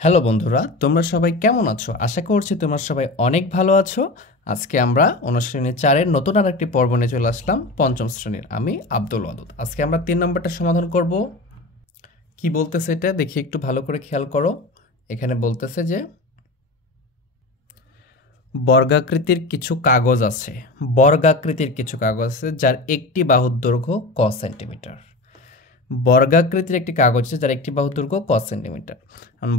Hello বন্ধুরা, তোমরা সবাই কেমন আছো? আশা করছি তোমরা সবাই অনেক ভালো আছো। আজকে আমরা অনুশীলনী 4-এর নতুন আরেকটি পর্ব নিয়ে চলে আসলাম, পঞ্চম শ্রেণীর। আমি আব্দুল ওয়াদুদ। আজকে আমরা 3 নম্বরটা সমাধান করব। কি বলতেছে এটা দেখি, একটু ভালো করে খেয়াল করো। এখানে বলতেছে যে বর্গাকৃতির কিছু কাগজ আছে। বর্গাকৃতির কিছু কাগজ আছে যার একটি বাহুর দৈর্ঘ্য ক সেন্টিমিটার। বর্গাকৃতির একটি কাগজ আছে যার একটি বাহুর দৈর্ঘ্য ক সেন্টিমিটার।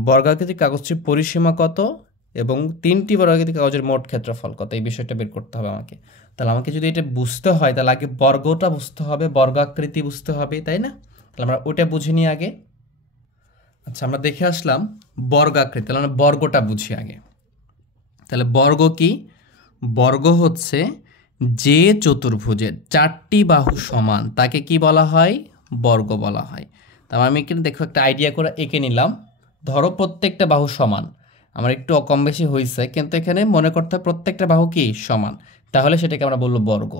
বর্গাকৃতির কাগজটির পরিসীমা কত এবং 3টি বর্গাকৃতির কাগজের মোট ক্ষেত্রফল কত, এই বিষয়টা বের করতে হবে আমাকে। তাহলে আমাকে যদি এটা বুঝতে হয় তাহলে আগে বর্গটা বুঝতে হবে, বর্গাকৃতি বুঝতে হবে, তাই না? তাহলে আমরা ওটা বুঝে নিই আগে। আচ্ছা, আমরা দেখে আসলাম বর্গাকৃতি, তাহলে আমরা বর্গটা বুঝি আগে। তাহলে বর্গ কি? বর্গ হচ্ছে যে চতুর্ভুজের 4টি বাহু সমান তাকে কি বলা হয়? বর্গ বলা হয়। তারপর আমি এখানে দেখো একটা আইডিয়া করে এঁকে নিলাম। ধরো প্রত্যেকটা বাহু সমান, আমার একটু কম বেশি হয়েছে, কিন্তু এখানে মনে করতে হবে প্রত্যেকটা বাহু কি সমান, তাহলে সেটাকে আমরা বলবো বর্গ।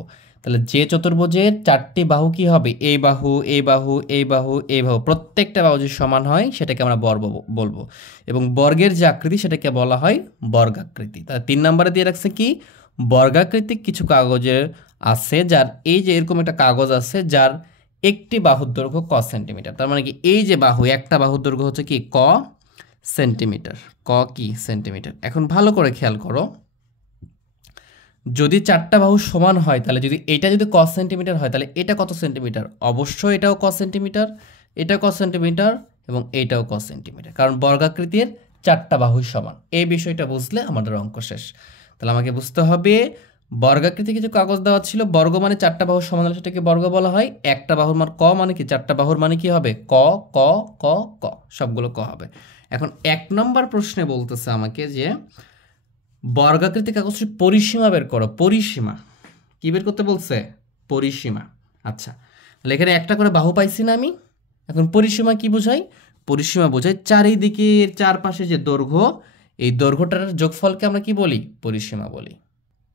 তাহলে যে চতুর্ভুজের 4টি বাহু কি হবে? এই বাহু, এই বাহু, এই বাহু, এই বাহু, প্রত্যেকটা বাহু যদি সমান হয় সেটাকে আমরা বর্গ বলবো। এবং বর্গের যে আকৃতি সেটাকে বলা হয় বর্গাকৃতি। তাহলে 3 নম্বরে দিয়ে রাখছে কি? বর্গাকৃতিক কিছু কাগজের আছে যার, এই যে এরকম একটা কাগজ আছে যার একটি বাহুর দৈর্ঘ্য ক সেন্টিমিটার। তার মানে কি এই যে বাহু, একটা বাহুর দৈর্ঘ্য হচ্ছে কি ক সেন্টিমিটার। ক কি সেন্টিমিটার। এখন ভালো করে খেয়াল করো, যদি 4টা বাহু সমান হয় তাহলে যদি এটা যদি ক সেন্টিমিটার হয় তাহলে এটা কত সেন্টিমিটার? অবশ্যই এটাও ক সেন্টিমিটার, এটা ক সেন্টিমিটার এবং এইটাও ক সেন্টিমিটার, কারণ বর্গাকৃতির 4টা বাহু সমান। এই বিষয়টা বুঝলে আমাদের অঙ্ক শেষ। তাহলে আমাকে বুঝতে হবে বর্গাকৃতি কিছু কাগজ দেওয়া ছিল, বর্গ মানে 4টা বাহু সমান হলে সেটাকে বর্গ বলা হয়। একটা বাহুর মান ক মানে কি? 4টা বাহুর মানে কি হবে? ক ক ক ক, সবগুলো ক হবে। এখন 1 নম্বর প্রশ্নে বলতেছে আমাকে যে বর্গাকৃতি কাগজটির পরিসীমা বের করো। পরিসীমা কি বের করতে বলছে? পরিসীমা। আচ্ছা, তাহলে এখানে একটা করে বাহু পাইছি না আমি। এখন পরিসীমা কি বোঝায়? পরিসীমা বোঝায় চারিদিকের চারপাশে যে দৈর্ঘ্য, এই দৈর্ঘ্যটার যোগফলকে আমরা কি বলি? পরিসীমা বলি।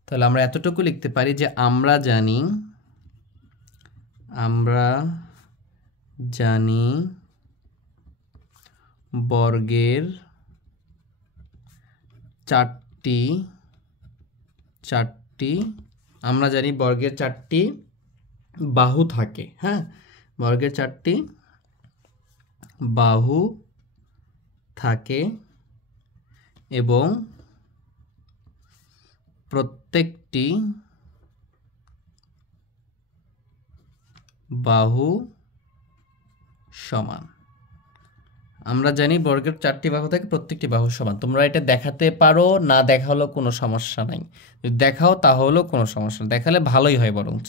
তাহলে আমরা এতটুকু লিখতে পারি যে আমরা জানি বর্গের চারটি আমরা জানি বর্গের 4টি বাহু থাকে। হ্যাঁ, বর্গের 4টি বাহু থাকে এবং প্রত্যেকটি বাহু সমান। আমরা জানি বর্গের 4টি বাহু থাকে, প্রত্যেকটি বাহু সমান। তোমরা এটা দেখাতে পারো, না দেখালেও কোনো সমস্যা নাই। যদি দেখাও তাহলেও কোনো সমস্যা নেই, দেখালে ভালোই হয় বরঞ্চ।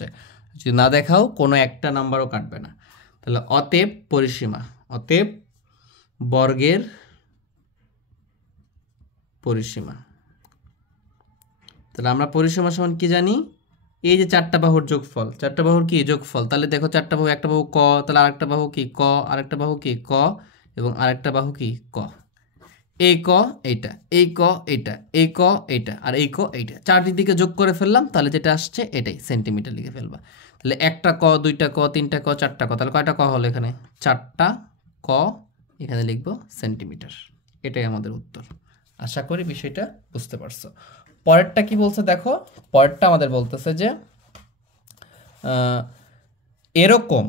যদি না দেখাও কোনো একটা নাম্বারও কাটবে না। তাহলে অতএব পরিসীমা, অতএব বর্গের পরিসীমা। তাহলে আমরা পরিসীমা সমান কি জানি? এই যে 4টা বাহুর যোগফল, 4টা বাহুর কি যোগফল। তাহলে দেখো 4টা বাহু, একটা বাহু ক, তাহলে আরেকটা বাহু কি ক, আরেকটা বাহু কি ক, এবং আরেকটা বাহু কি ক। এই ক এইটা, এই ক এইটা, এই ক এইটা, আর এই ক এইটা, চারদিকে যোগ করে ফেললাম, তাহলে যেটা আসছে এটাই সেন্টিমিটার লিখে ফেলবা। তাহলে একটা ক, দুইটা ক, তিনটা ক, 4টা ক, তাহলে কয়টা ক হলো এখানে? 4টা ক, এখানে লিখবো সেন্টিমিটার। এটাই আমাদের উত্তর। আশা করি বিষয়টা বুঝতে পারছো। পরেরটা কি বলছে দেখো, পরেরটা আমাদের বলতেছে যে এরকম,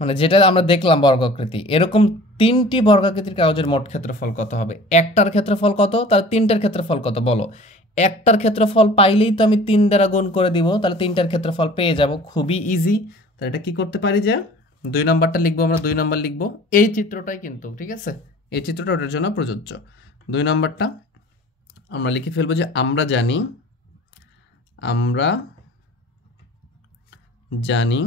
মানে যেটা আমরা দেখলাম বর্গাকৃতি, এরকম 3টি বর্গাকৃতির কাগজের মোট ক্ষেত্রফল কত হবে? একটার ক্ষেত্রফল কত, তাহলে 3টার ক্ষেত্রফল কত বলো। একটার ক্ষেত্রফল পাইলেই তো আমি 3 দ্বারা গুণ করে দিব, তাহলে 3টার ক্ষেত্রফল পেয়ে যাব, খুবই ইজি। তাহলে এটা কি করতে পারি যে 2 নম্বরটা লিখবো, আমরা 2 নম্বর লিখবো এই চিত্রটাই, কিন্তু ঠিক আছে, এই চিত্রটা ওটার জন্য প্রযোজ্য। 2 নম্বরটা আমরা লিখে ফেলবো যে আমরা জানি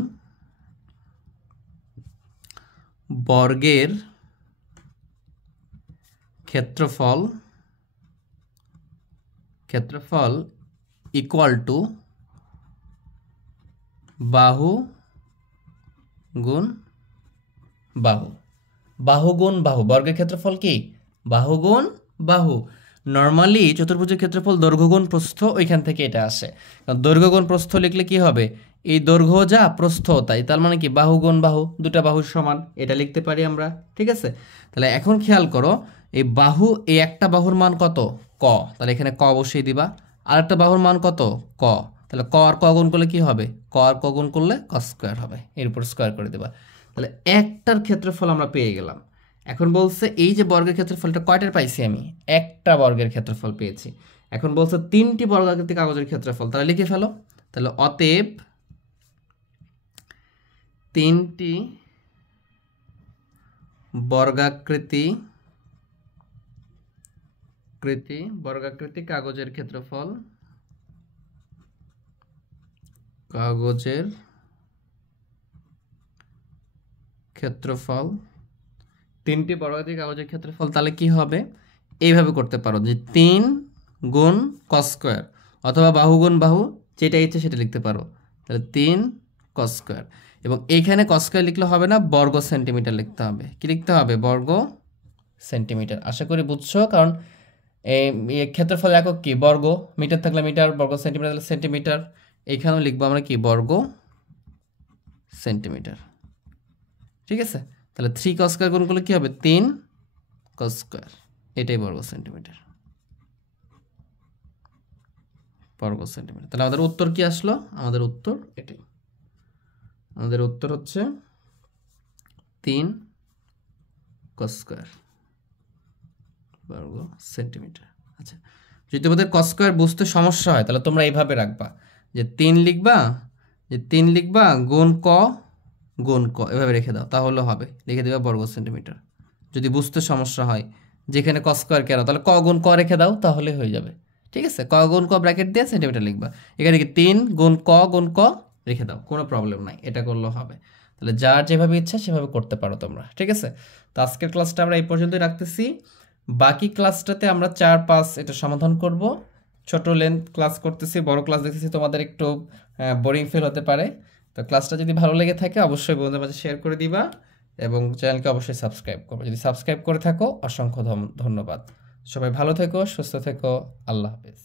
বর্গের ক্ষেত্রফল ইকুয়াল টু বাহু গুণ বাহু। বাহু গুণ বাহু, বর্গের ক্ষেত্রফল কি? বাহু গুণ বাহু। নর্মালি চতুর্ভুজের ক্ষেত্রফল দৈর্ঘ্য গুণ প্রস্থ, ওইখান থেকে এটা আসে। কারণ দৈর্ঘ্য গুণ প্রস্থ লিখলে কি হবে? এই দৈর্ঘ্য যা প্রস্থ তাই, তার মানে কি বাহু গুণ বাহু, দুটা বাহু সমান, এটা লিখতে পারি আমরা। ঠিক আছে, তাহলে এখন খেয়াল করো এই বাহু, এই একটা বাহুর মান কত? ক, তাহলে এখানে ক বসিয়ে দিবা। আর একটা বাহুর মান কত? ক, তাহলে ক আর ক গুণ করলে কি হবে? ক আর ক গুণ করলে ক স্কোয়ার হবে, এর উপর স্কোয়ার করে দেবা। তাহলে একটার ক্ষেত্রফল আমরা পেয়ে গেলাম। এখন বলছে এই যে বর্গের ক্ষেত্রফলটা কয়টার পাইছি আমি? একটা বর্গের ক্ষেত্রফল পেয়েছি। এখন বলছে 3টি বর্গাকৃতি কাগজের ক্ষেত্রফল, তাহলে লিখে ফেলো। তাহলে অতএব 3টি বর্গাকৃতি কাগজের ক্ষেত্রফল, তিনটি বর্গাকৃতি কাগজের ক্ষেত্রফল, তাহলে কি হবে? এইভাবে করতে পারো যে 3 গুণ কস স্কোয়ার, অথবা বাহু গুণ বাহু, যেটা ইচ্ছে সেটা লিখতে পারো। তাহলে 3 কস স্কোয়ার, এবং এইখানে কস স্কোয়ার লিখলে হবে না, বর্গ সেন্টিমিটার লিখতে হবে। কি লিখতে হবে? বর্গ সেন্টিমিটার। আশা করি বুঝছো, কারণ এই ক্ষেত্রফল একক কি? বর্গ। মিটার থাকলে মিটার, বর্গ সেন্টিমিটার থাকলে সেন্টিমিটার। এইখানেও লিখবো আমরা কি? বর্গ সেন্টিমিটার। ঠিক আছে, তাহলে 3 কস স্কোয়ার গুণ করলে কি হবে? 3 কস স্কোয়ার, এটাই বর্গ সেন্টিমিটার। তাহলে আমাদের উত্তর কি আসলো? আমাদের উত্তর এটাই। আমাদের উত্তর হচ্ছে 3 কস স্কোয়ার বর্গ সেন্টিমিটার। আচ্ছা, যদি তোমাদের কস স্কোয়ার বুঝতে সমস্যা হয় তাহলে তোমরা এইভাবে রাখবা যে 3 লিখবা গুণ ক গুণ ক, এভাবে রেখে দাও, তাহলে হবে। লিখে দেবা বর্গ সেন্টিমিটার। যদি বুঝতে সমস্যা হয় যেখানে কস স্কোয়ার কেন, তাহলে ক গুণ ক রেখে দাও, তাহলে হয়ে যাবে। ঠিক আছে, ক গুণ ক ব্র্যাকেট দিয়ে সেন্টিমিটার লিখবা। এখানে কি 3 গুণ ক রেখে দাও, কোনো প্রবলেম নাই, এটা করলেও হবে। তাহলে যার যেভাবে ইচ্ছা সেভাবে করতে পারো তোমরা। ঠিক আছে, তো আজকের ক্লাসটা আমরা এই পর্যন্তই রাখতেছি। বাকি ক্লাসটাতে আমরা 4-5 এটা সমাধান করব। ছোট লেন্থ ক্লাস করতেছি, বড় ক্লাস দেখতেছি, তোমাদের একটু বোরিং ফিল হতে পারে। তো ক্লাসটা যদি ভালো লেগে থাকে অবশ্যই বন্ধুদের মাঝে শেয়ার করে দিবা, এবং চ্যানেলকে অবশ্যই সাবস্ক্রাইব করবে। যদি সাবস্ক্রাইব করে থাকো অসংখ্য ধন্যবাদ। সবাই ভালো থেকো, সুস্থ থেকো, আল্লাহ হাফেজ।